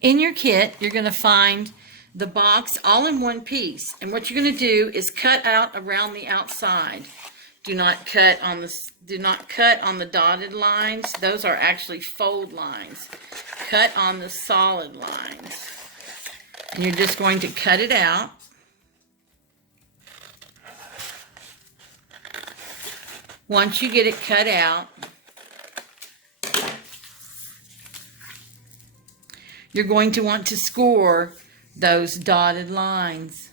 In your kit, you're going to find the box all in one piece. And what you're going to do is cut out around the outside. Do not cut on the dotted lines. Those are actually fold lines. Cut on the solid lines. And you're just going to cut it out. Once you get it cut out, you're going to want to score those dotted lines.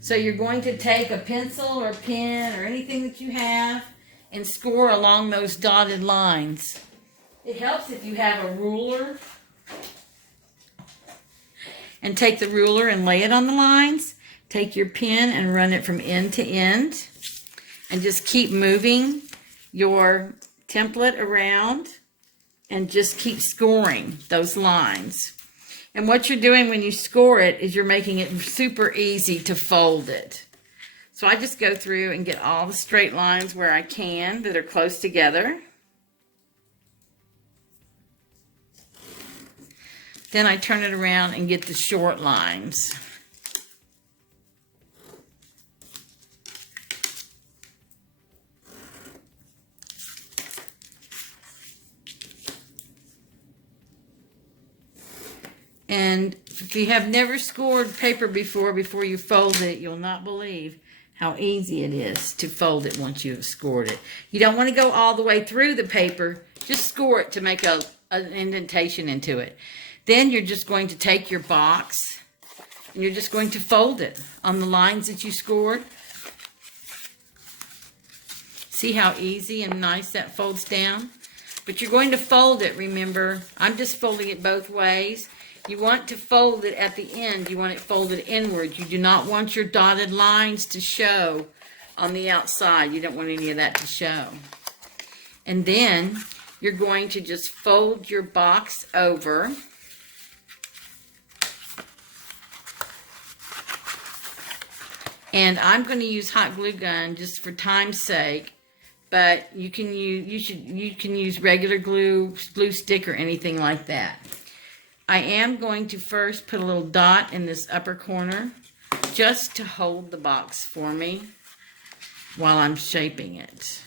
So you're going to take a pencil or pen or anything that you have and score along those dotted lines. It helps if you have a ruler. And take the ruler and lay it on the lines. Take your pen and run it from end to end. And just keep moving your template around and just keep scoring those lines. And what you're doing when you score it is you're making it super easy to fold it. So I just go through and get all the straight lines where I can that are close together. Then I turn it around and get the short lines. And if you have never scored paper before you fold it, you'll not believe how easy it is to fold it once you've scored it. You don't want to go all the way through the paper. Just score it to make an indentation into it. Then you're just going to take your box and you're just going to fold it on the lines that you scored. See how easy and nice that folds down? But you're going to fold it, remember. I'm just folding it both ways. You want to fold it at the end. You want it folded inward. You do not want your dotted lines to show on the outside. You don't want any of that to show. And then you're going to just fold your box over. And I'm going to use hot glue gun just for time's sake, but you can use regular glue stick or anything like that. I am going to first put a little dot in this upper corner just to hold the box for me while I'm shaping it.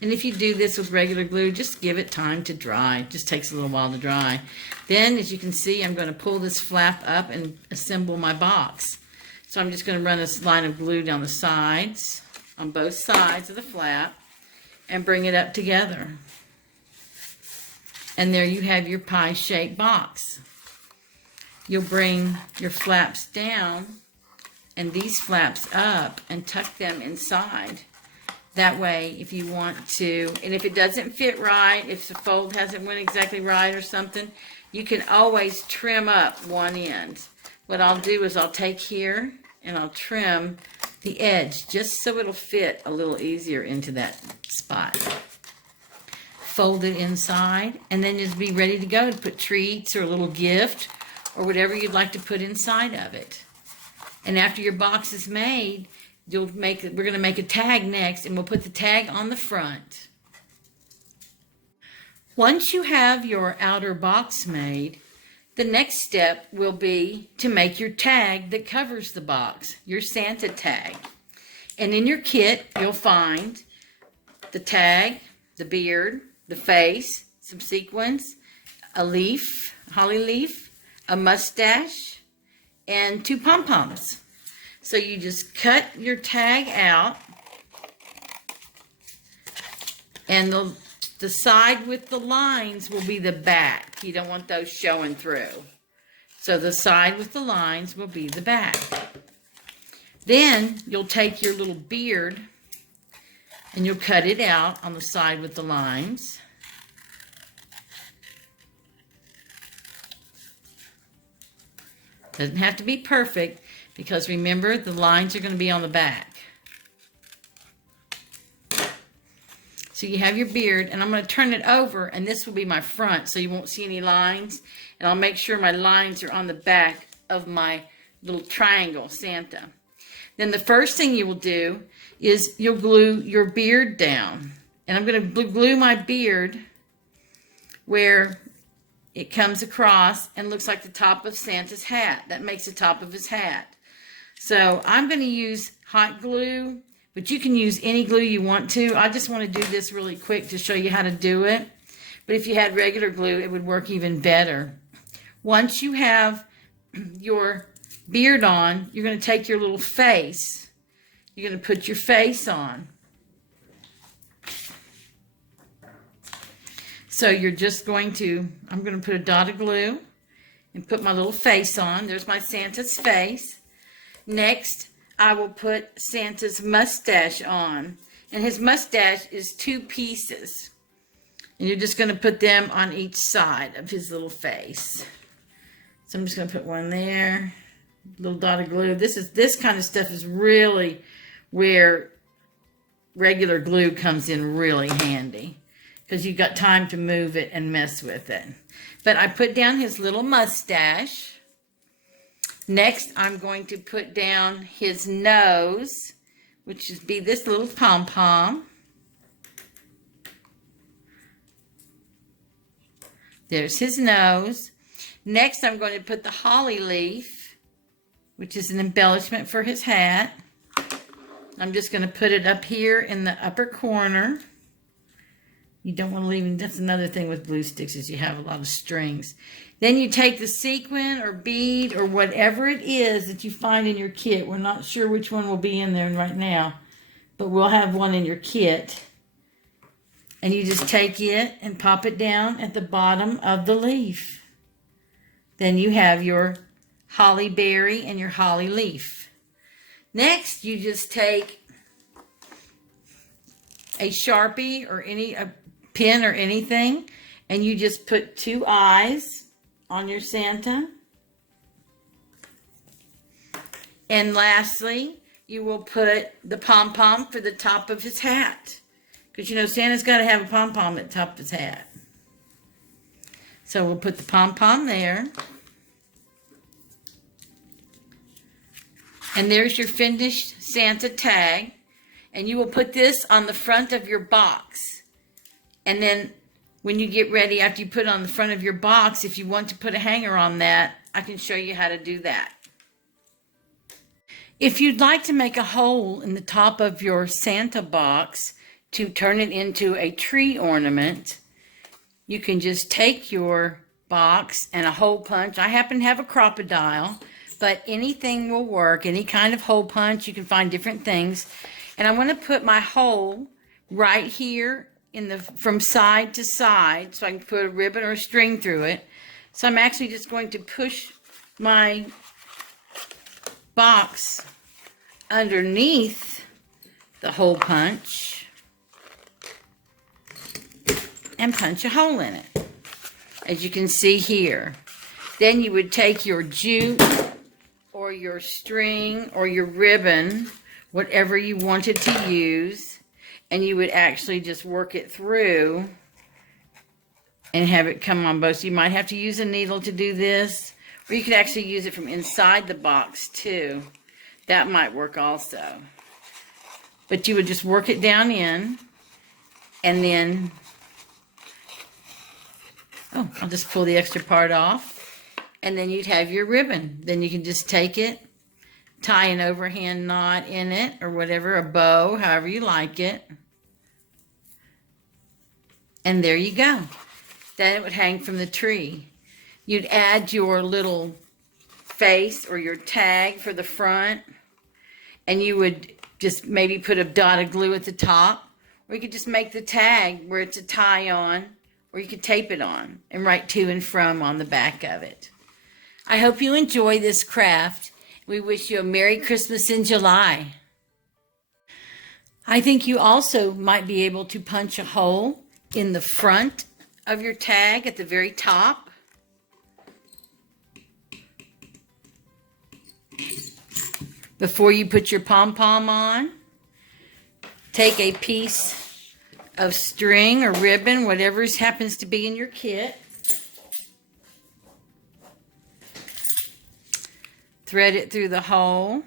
And if you do this with regular glue, just give it time to dry. It just takes a little while to dry. Then, as you can see, I'm going to pull this flap up and assemble my box. So I'm just going to run this line of glue down the sides, on both sides of the flap, and bring it up together. And there you have your pie-shaped box. You'll bring your flaps down and these flaps up and tuck them inside. That way, if you want to, and if it doesn't fit right, if the fold hasn't went exactly right or something, you can always trim up one end. What I'll do is I'll take here and I'll trim the edge just so it'll fit a little easier into that spot. Fold it inside, and then just be ready to go to put treats or a little gift or whatever you'd like to put inside of it. And after your box is made, we're going to make a tag next, and we'll put the tag on the front. Once you have your outer box made, the next step will be to make your tag that covers the box, your Santa tag. And in your kit, you'll find the tag, the beard, the face, some sequins, a leaf, holly leaf, a mustache, and 2 pom-poms. So you just cut your tag out, and the side with the lines will be the back. You don't want those showing through. So the side with the lines will be the back. Then you'll take your little beard and you'll cut it out on the side with the lines. Doesn't have to be perfect, because remember, the lines are going to be on the back. So you have your beard, and I'm going to turn it over, and this will be my front, so you won't see any lines. And I'll make sure my lines are on the back of my little triangle Santa. Then the first thing you will do is you'll glue your beard down. And I'm going to glue my beard where it comes across and looks like the top of Santa's hat. That makes the top of his hat. So I'm going to use hot glue, but you can use any glue you want to. I just want to do this really quick to show you how to do it. But if you had regular glue, it would work even better. Once you have your beard on, you're going to take your little face. You're going to put your face on. So you're just going to, I'm going to put a dot of glue and put my little face on. There's my Santa's face. Next, I will put Santa's mustache on. And his mustache is 2 pieces. And you're just going to put them on each side of his little face. So I'm just going to put one there. Little dot of glue. This kind of stuff is really where regular glue comes in really handy, because you've got time to move it and mess with it. But I put down his little mustache. Next, I'm going to put down his nose, which would be this little pom-pom. There's his nose. Next, I'm going to put the holly leaf, which is an embellishment for his hat. I'm just going to put it up here in the upper corner. You don't want to leave, that's another thing with glue sticks, is you have a lot of strings. Then you take the sequin or bead or whatever it is that you find in your kit. We're not sure which one will be in there right now, but we'll have one in your kit. And you just take it and pop it down at the bottom of the leaf. Then you have your holly berry and your holly leaf. Next, you just take a Sharpie or a pen or anything, and you just put 2 eyes on your Santa. And lastly, you will put the pom-pom for the top of his hat. Because, you know, Santa's got to have a pom-pom at the top of his hat. So we'll put the pom-pom there. And there's your finished Santa tag. And you will put this on the front of your box. And then when you get ready, after you put it on the front of your box, if you want to put a hanger on that, I can show you how to do that. If you'd like to make a hole in the top of your Santa box to turn it into a tree ornament, you can just take your box and a hole punch. I happen to have a crocodile, but anything will work. Any kind of hole punch, you can find different things. And I want to put my hole right here from side to side, so I can put a ribbon or a string through it. So I'm actually just going to push my box underneath the hole punch and punch a hole in it, as you can see here. Then you would take your jute or your string or your ribbon, whatever you wanted to use, and you would actually just work it through and have it come on both. So you might have to use a needle to do this, or you could actually use it from inside the box too. That might work also. But you would just work it down in, and then, I'll just pull the extra part off, and then you'd have your ribbon. Then you can just take it, tie an overhand knot in it, or whatever, a bow, however you like it. And there you go. Then it would hang from the tree. You'd add your little face or your tag for the front, and you would just maybe put a dot of glue at the top, or you could just make the tag where it's a tie on, or you could tape it on and write to and from on the back of it. I hope you enjoy this craft. We wish you a Merry Christmas in July. I think you also might be able to punch a hole in the front of your tag at the very top. Before you put your pom-pom on, take a piece of string or ribbon, whatever happens to be in your kit. Thread it through the hole.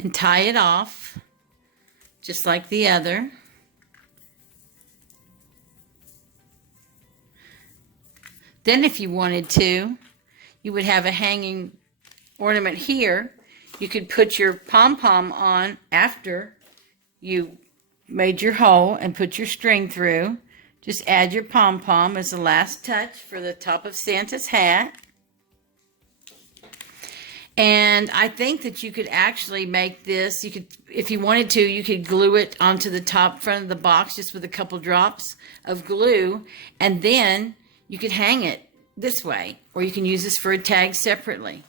And tie it off, just like the other. Then if you wanted to, you would have a hanging ornament here. You could put your pom-pom on after you made your hole and put your string through. Just add your pom-pom as the last touch for the top of Santa's hat. And I think that you could actually make this, you could, if you wanted to, you could glue it onto the top front of the box just with a couple drops of glue, and then you could hang it this way, or you can use this for a tag separately.